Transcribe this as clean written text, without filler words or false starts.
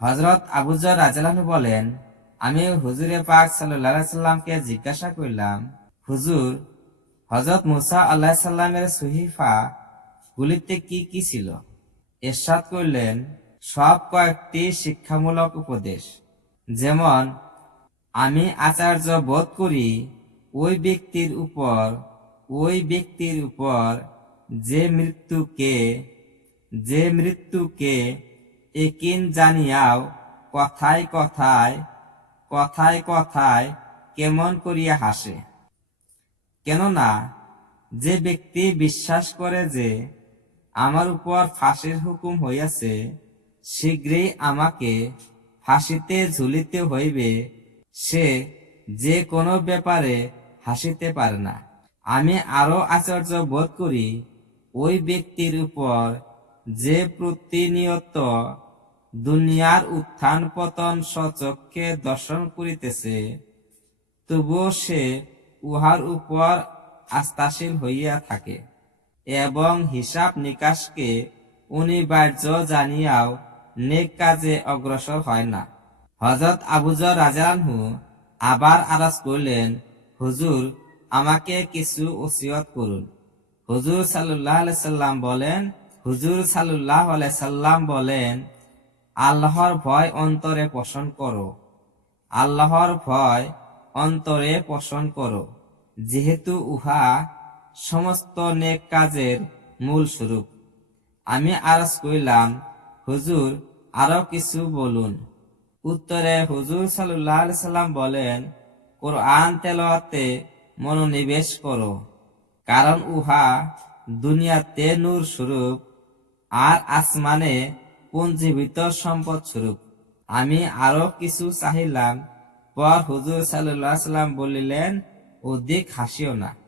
হযরত আবু যর রাদিয়াল্লাহু আনহু বলেন, আমি হুজুরে পাক সাল্লাল্লাহু আলাইহি সাল্লামকে জিজ্ঞাসা করলাম, হুজুর, হযরত মুসা আলাইহিস সালামের সহিফা গুলিতে কি কি ছিল? ইরশাদ করলেন, সব কয়েকটি শিক্ষামূলক উপদেশ। যেমন, আমি আচার্য বোধ করি ওই ব্যক্তির উপর যে মৃত্যুকে একিন জানিয়াও কথায় কথায় কেমন করিয়া হাসে। কেননা যে ব্যক্তি বিশ্বাস করে যে আমার উপর ফাঁসির হুকুম হইয়াছে, শীঘ্রই আমাকে ফাঁসিতে ঝুলিতে হইবে, সে যে কোনো ব্যাপারে হাসিতে পারে না। আমি আরো আশ্চর্য বোধ করি ওই ব্যক্তির উপর যে প্রতিনিয়ত দুনিয়ার উত্থান পতন স্বচক্ষে দর্শন করিতেছে, তবুও সে উহার উপর আস্থাশীল হইয়া থাকে এবং হিসাব নিকাশকে অনিবার্য জানিয়াও নেক কাজে অগ্রসর হয় না। হযরত আবু যর রাদিয়াল্লাহু আনহু আবার আরজ করলেন, হুজুর, আমাকে কিছু ওসিয়ত করুন। হুজুর সাল্লাল্লাহু আলাইহি সাল্লাম বলেন, আল্লাহর ভয় অন্তরে পোষণ করো, যেহেতু উহা সমস্ত নেক কাজের মূল স্বরূপ। আমি আরজ করিলাম, হুজুর, আরো কিছু বলুন। উত্তরে হুজুর সাল্লাল্লাহু আলাইহি সাল্লাম বলেন, কোরআন তেলাওয়াতে মনোনিবেশ করো, কারণ উহা দুনিয়াতে নূর স্বরূপ আর আসমানে পুঞ্জীভূত সম্পদ স্বরূপ। আমি আরো কিছু চাহিলাম, পর হুজুর সাল্লাল্লাহু আলাইহি সাল্লাম বলিলেন, অধিক হাসিও না।